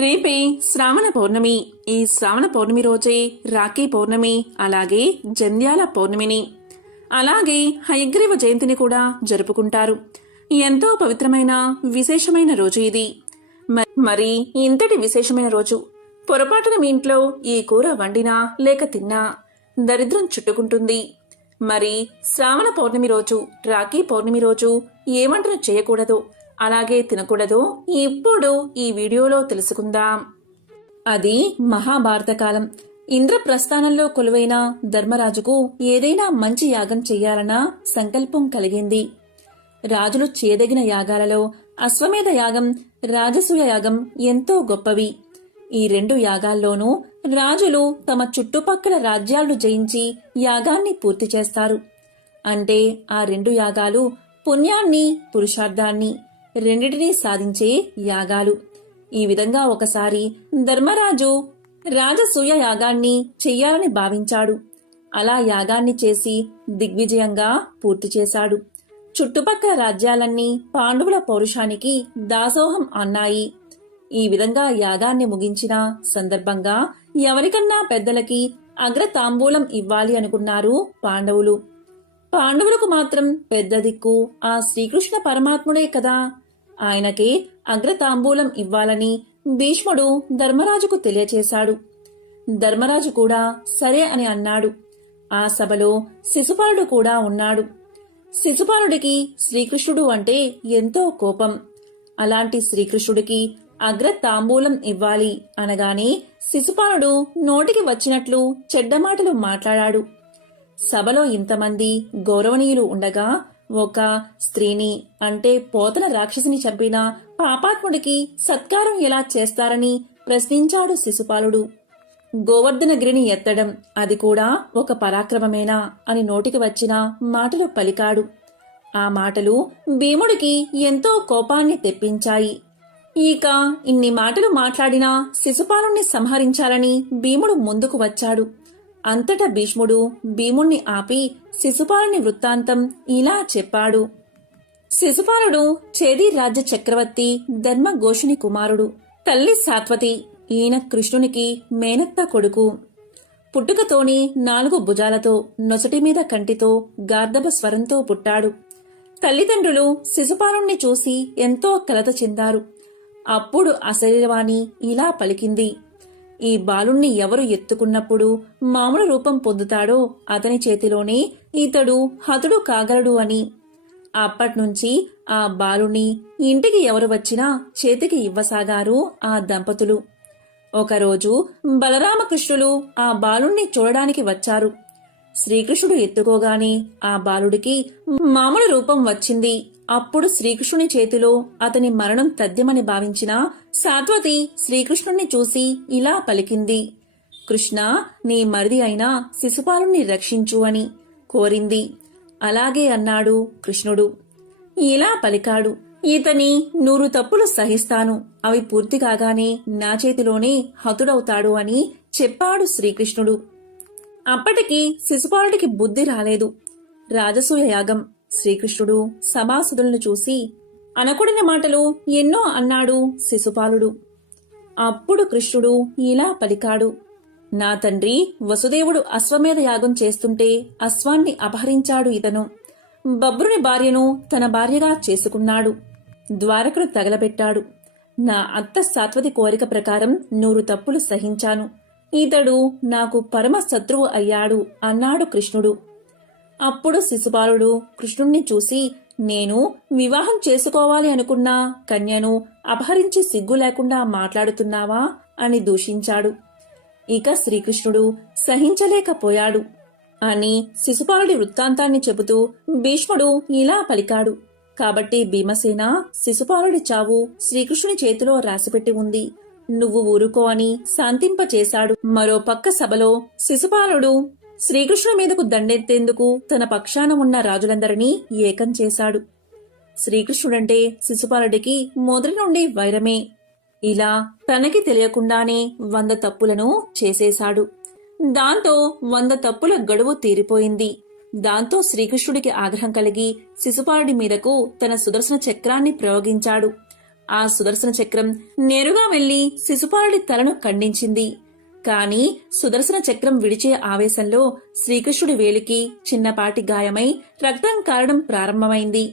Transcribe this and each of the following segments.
రేపే శ్రావణ పౌర్ణమి. ఈ శ్రావణ పౌర్ణమి రోజే రాఖీ పౌర్ణమి, అలాగే జంధ్యాల పౌర్ణమిని, అలాగే హయగ్రీవ జయంతిని కూడా జరుపుకుంటారు. ఎంతో పవిత్రమైన విశేషమైన రోజు ఇది. మరి ఇంతటి విశేషమైన రోజు పొరపాటున మీ ఇంట్లో ఈ కూర వండినా లేక తిన్నా దరిద్రం చుట్టుకుంటుంది. మరి శ్రావణ పౌర్ణమి రోజు, రాఖీ పౌర్ణమి రోజు ఏ వంటను చేయకూడదో అలాగే తినకూడదో ఇప్పుడు ఈ వీడియోలో తెలుసుకుందాం. అది మహాభారత కాలం. ఇంద్రప్రస్థానంలో కొలువైన ధర్మరాజుకు ఏదైనా మంచి యాగం చెయ్యాలన్న సంకల్పం కలిగింది. రాజులు చేయదగిన యాగాలలో అశ్వమేధ యాగం, రాజసూయ యాగం ఎంతో గొప్పవి. ఈ రెండు యాగాల్లోనూ రాజులు తమ చుట్టుపక్కల రాజ్యాలను జయించి యాగాన్ని పూర్తి చేస్తారు. అంటే ఆ రెండు యాగాలు పుణ్యాన్ని, పురుషార్థాన్ని రెండిటినీ సాధించే యాగాలు. ఈ విధంగా ఒకసారి ధర్మరాజు రాజసూయ యాగాన్ని చెయ్యాలని భావించాడు. అలా యాగాన్ని చేసి దిగ్విజయంగా పూర్తి చేశాడు. చుట్టుపక్కల రాజ్యాలన్నీ పాండవుల పౌరుషానికి దాసోహం అన్నాయి. ఈ విధంగా యాగాన్ని ముగించిన సందర్భంగా ఎవరికన్నా పెద్దలకి అగ్రతాంబూలం ఇవ్వాలి అనుకున్నారు పాండవులు. పాండవులకు మాత్రం పెద్ద దిక్కు ఆ శ్రీకృష్ణ పరమాత్ముడే కదా. ఆయనకే అగ్రతాంబూలం ఇవ్వాలని భీష్ముడు ధర్మరాజుకు తెలియచేశాడు. ధర్మరాజు కూడా సరే అని అన్నాడు. ఆ సభలో శిశుపాలుడు కూడా ఉన్నాడు. శిశుపాలుడికి శ్రీకృష్ణుడు అంటే ఎంతో కోపం. అలాంటి శ్రీకృష్ణుడికి అగ్రతాంబూలం ఇవ్వాలి అనగానే శిశుపాలుడు నోటికి వచ్చినట్లు చెడ్డమాటలు మాట్లాడాడు. సభలో ఇంతమంది గౌరవనీయులు ఉండగా ఒక స్త్రీని, అంటే పోతన రాక్షసిని చంపిన పాపాత్ముడికి సత్కారం ఎలా చేస్తారని ప్రశ్నించాడు శిశుపాలుడు. గోవర్ధనగిరిని ఎత్తడం అది కూడా ఒక పరాక్రమమేనా అని నోటికి వచ్చిన మాటలు పలికాడు. ఆ మాటలు భీముడికి ఎంతో కోపాన్ని తెప్పించాయి. ఇక ఇన్ని మాటలు మాట్లాడినా శిశుపాలుణ్ణి సంహరించాలని భీముడు ముందుకు వచ్చాడు. అంతటా భీష్ముడు భీముణ్ణి ఆపి శిశుపాలుని వృత్తాంతం ఇలా చెప్పాడు. శిశుపాలుడు చేది రాజ్య చక్రవర్తి ధర్మఘోషుని కుమారుడు. తల్లి సాత్వతి. ఈయన కృష్ణునికి మేనత్త కొడుకు. పుట్టుకతోని 4 భుజాలతో, నొసటి మీద కంటితో, గార్ధబ స్వరంతో పుట్టాడు. తల్లిదండ్రులు శిశుపాలుణ్ణి చూసి ఎంతో కలత చెందారు. అప్పుడు అశరీరవాణి ఇలా పలికింది. ఈ బాలుణ్ణి ఎవరు ఎత్తుకున్నప్పుడు మామూలు రూపం పొందుతాడో అతని చేతిలోనే ఇతడు హతుడు కాగలడు అని. అప్పట్నుంచి ఆ బాలుని ఇంటికి ఎవరు వచ్చినా చేతికి ఇవ్వసాగారు ఆ దంపతులు. ఒకరోజు బలరామకృష్ణులు ఆ బాలుణ్ణి చూడడానికి వచ్చారు. శ్రీకృష్ణుడు ఎత్తుకోగానే ఆ బాలుడికి మామూలు రూపం వచ్చింది. అప్పుడు శ్రీకృష్ణుని చేతిలో అతని మరణం తథ్యమని భావించిన సాత్వతి శ్రీకృష్ణుణ్ణి చూసి ఇలా పలికింది. కృష్ణ, నీ మరిది అయిన శిశుపాలుణ్ణి రక్షించు అని కోరింది. అలాగే అన్నాడు కృష్ణుడు. ఇలా పలికాడు. ఇతని 100 తప్పులు సహిస్తాను, అవి పూర్తి కాగానే నా చేతిలోనే హతుడవుతాడు అని చెప్పాడు శ్రీకృష్ణుడు. అప్పటికి శిశుపాలుడికి బుద్ధి రాలేదు. రాజసూయ యాగం. శ్రీకృష్ణుడు సభాసదులను చూసి అనకూడన మాటలు ఎన్నో అన్నాడు శిశుపాలుడు. అప్పుడు కృష్ణుడు ఇలా పలికాడు. నా తండ్రి వసుదేవుడు అశ్వమేధ యాగం చేస్తుంటే అశ్వాన్ని అపహరించాడు ఇతను. బబ్రుని భార్యను తన భార్యగా చేసుకున్నాడు. ద్వారకను తగలబెట్టాడు. నా అత్త సాత్వతి కోరిక ప్రకారం 100 తప్పులు సహించాను. ఇతడు నాకు పరమ శత్రువు అయ్యాడు అన్నాడు కృష్ణుడు. అప్పుడు శిశుపాలుడు కృష్ణుణ్ణి చూసి, నేను వివాహం చేసుకోవాలి అనుకున్న కన్యను అపహరించి సిగ్గు లేకుండా మాట్లాడుతున్నావా అని దూషించాడు. ఇక శ్రీకృష్ణుడు సహించలేకపోయాడు అని శిశుపాలుడి వృత్తాంతాన్ని చెబుతూ భీష్ముడు ఇలా పలికాడు. కాబట్టి భీమసేన, శిశుపాలుడి చావు శ్రీకృష్ణుని చేతిలో రాసిపెట్టి ఉంది, నువ్వు ఊరుకో అని శాంతింపచేశాడు. మరో పక్క సభలో శిశుపాలుడు శ్రీకృష్ణుని మీదకు దండెత్తేందుకు తన పక్షాన ఉన్న రాజులందరినీ ఏకం చేశాడు. శ్రీకృష్ణుడంటే శిశుపాలుడికి మొదటి నుండి వైరమే. ఇలా తనకి తెలియకుండానే 100 తప్పులను చేసేశాడు. దాంతో 100 తప్పుల గడువు తీరిపోయింది. దాంతో శ్రీకృష్ణుడికి ఆగ్రహం కలిగి శిశుపాలుడి మీదకు తన సుదర్శన చక్రాన్ని ప్రయోగించాడు. ఆ సుదర్శన చక్రం నేరుగా వెళ్లి శిశుపాలుడి తలను ఖండించింది. కాని సుదర్శన చక్రం విడిచే ఆవేశంలో శ్రీకృష్ణుడి వేలికి చిన్నపాటి గాయమై రక్తం కారడం ప్రారంభమైంది.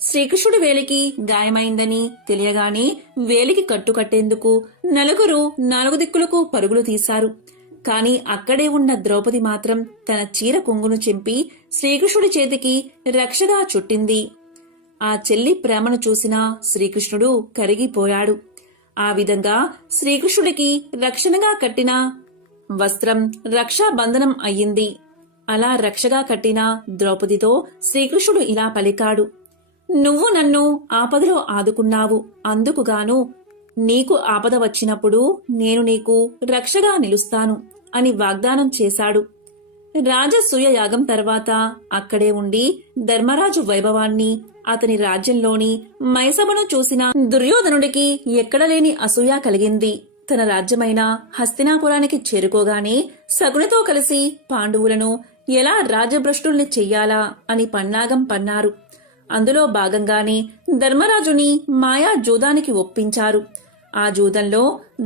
శ్రీకృష్ణుడి వేలికి గాయమైందని తెలియగానే వేలికి కట్టుకట్టేందుకు నలుగురు నాలుగు దిక్కులకు పరుగులు తీశారు. కాని అక్కడే ఉన్న ద్రౌపది మాత్రం తన చీర కొంగును చింపి శ్రీకృష్ణుడి చేతికి రక్షగా చుట్టింది. ఆ చెల్లి ప్రేమను చూసిన శ్రీకృష్ణుడు కరిగిపోయాడు. ఆ విధంగా శ్రీకృష్ణుడికి రక్షణగా కట్టిన వస్త్రం రక్షాబంధనం అయ్యింది. అలా రక్షగా కట్టిన ద్రౌపదితో శ్రీకృష్ణుడు ఇలా పలికాడు: నువ్వు నన్ను ఆపదలో ఆదుకున్నావు, అందుకుగాను నీకు ఆపద వచ్చినప్పుడు నేను నీకు రక్షగా నిలుస్తాను అని వాగ్దానం చేశాడు. రాజసూయ యాగం తర్వాత అక్కడే ఉండి ధర్మరాజు వైభవాన్ని, అతని రాజ్యంలోని మైసభను చూసిన దుర్యోధనుడికి ఎక్కడలేని అసూయ కలిగింది. తన రాజ్యమైన హస్తినాపురానికి చేరుకోగానే శకునితో కలిసి పాండవులను ఎలా రాజభ్రష్టుల్ని చెయ్యాలా అని పన్నాగం పన్నారు. అందులో భాగంగానే ధర్మరాజుని మాయా జూదానికి ఒప్పించారు. ఆ జూదంలో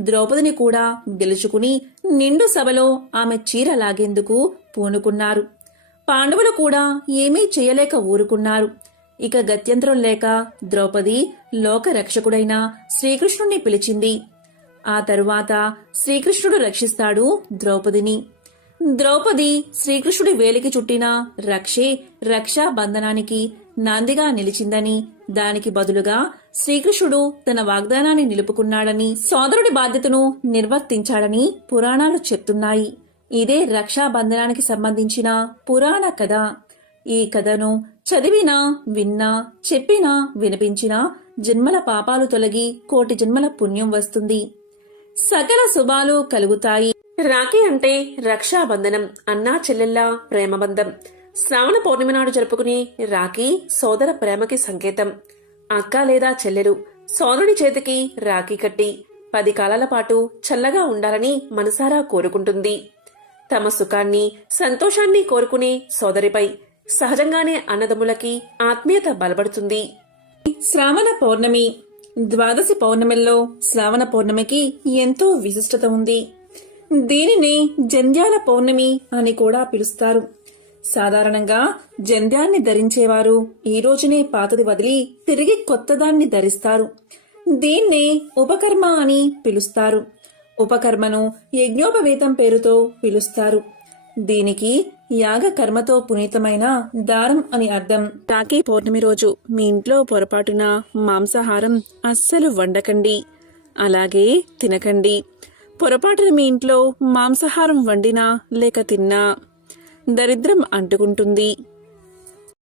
ద్రౌపదిని కూడా గెలుచుకుని నిండు సభలో ఆమె చీర లాగేందుకు పూనుకున్నారు. పాండవులు కూడా ఏమీ చేయలేక ఊరుకున్నారు. ఇక గత్యంతరం లేక ద్రౌపది లోకరక్షకుడైన శ్రీకృష్ణుణ్ణి పిలిచింది. ఆ తరువాత శ్రీకృష్ణుడు రక్షిస్తాడు ద్రౌపదిని. ద్రౌపది శ్రీకృష్ణుడి వేలికి చుట్టిన రక్షే రక్షాబంధనానికి నాందిగా నిలిచిందని, దానికి బదులుగా శ్రీకృష్ణుడు తన వాగ్దానాన్ని నిలుపుకున్నాడని, సోదరుడి బాధ్యతను నిర్వర్తించాడని పురాణాలు చెప్తున్నాయి. ఇదే రక్షాబంధనానికి సంబంధించిన పురాణ కథ. ఈ కథను చదివినా, విన్నా, చెప్పినా, వినిపించినా జన్మల పాపాలు తొలగి కోటి జన్మల పుణ్యం వస్తుంది. సకల శుభాలు కలుగుతాయి. రాఖీ అంటే రక్షాబంధనం, అన్నా చెల్లెళ్ళ ప్రేమబంధం. శ్రావణ పౌర్ణమి నాడు జరుపుకునే రాఖీ సోదర ప్రేమకి సంకేతం. అక్క లేదా చెల్లెలు సోదరుడి చేతికి రాఖీ కట్టి 10 కాలాల పాటు చల్లగా ఉండాలని మనసారా కోరుకుంటుంది. తమ సుఖాన్ని, సంతోషాన్ని కోరుకునే సోదరిపై సహజంగానే అన్నదమ్ములకి ఆత్మీయత బలపడుతుంది. శ్రావణ పౌర్ణమి. ద్వాదశి పౌర్ణమిల్లో శ్రావణ పౌర్ణమికి ఎంతో విశిష్టత ఉంది. దీనిని జంధ్యాల పౌర్ణమి అని కూడా పిలుస్తారు. సాధారణంగా జంధ్యాన్ని ధరించేవారు ఈ రోజునే పాతది వదిలి తిరిగి కొత్తదాన్ని ధరిస్తారు. దీన్నే ఉపకర్మ అని పిలుస్తారు. ఉపకర్మను యజ్ఞోపవేతం పేరుతో పిలుస్తారు. దీనికి యాగ కర్మతో పునీతమైన దారం అని అర్థం. రాఖీ పౌర్ణమి రోజు మీ ఇంట్లో పొరపాటున మాంసాహారం అస్సలు వండకండి, అలాగే తినకండి. పొరపాటున మీ ఇంట్లో మాంసాహారం వండినా లేక తిన్నా దరిద్రం అంటుకుంటుంది.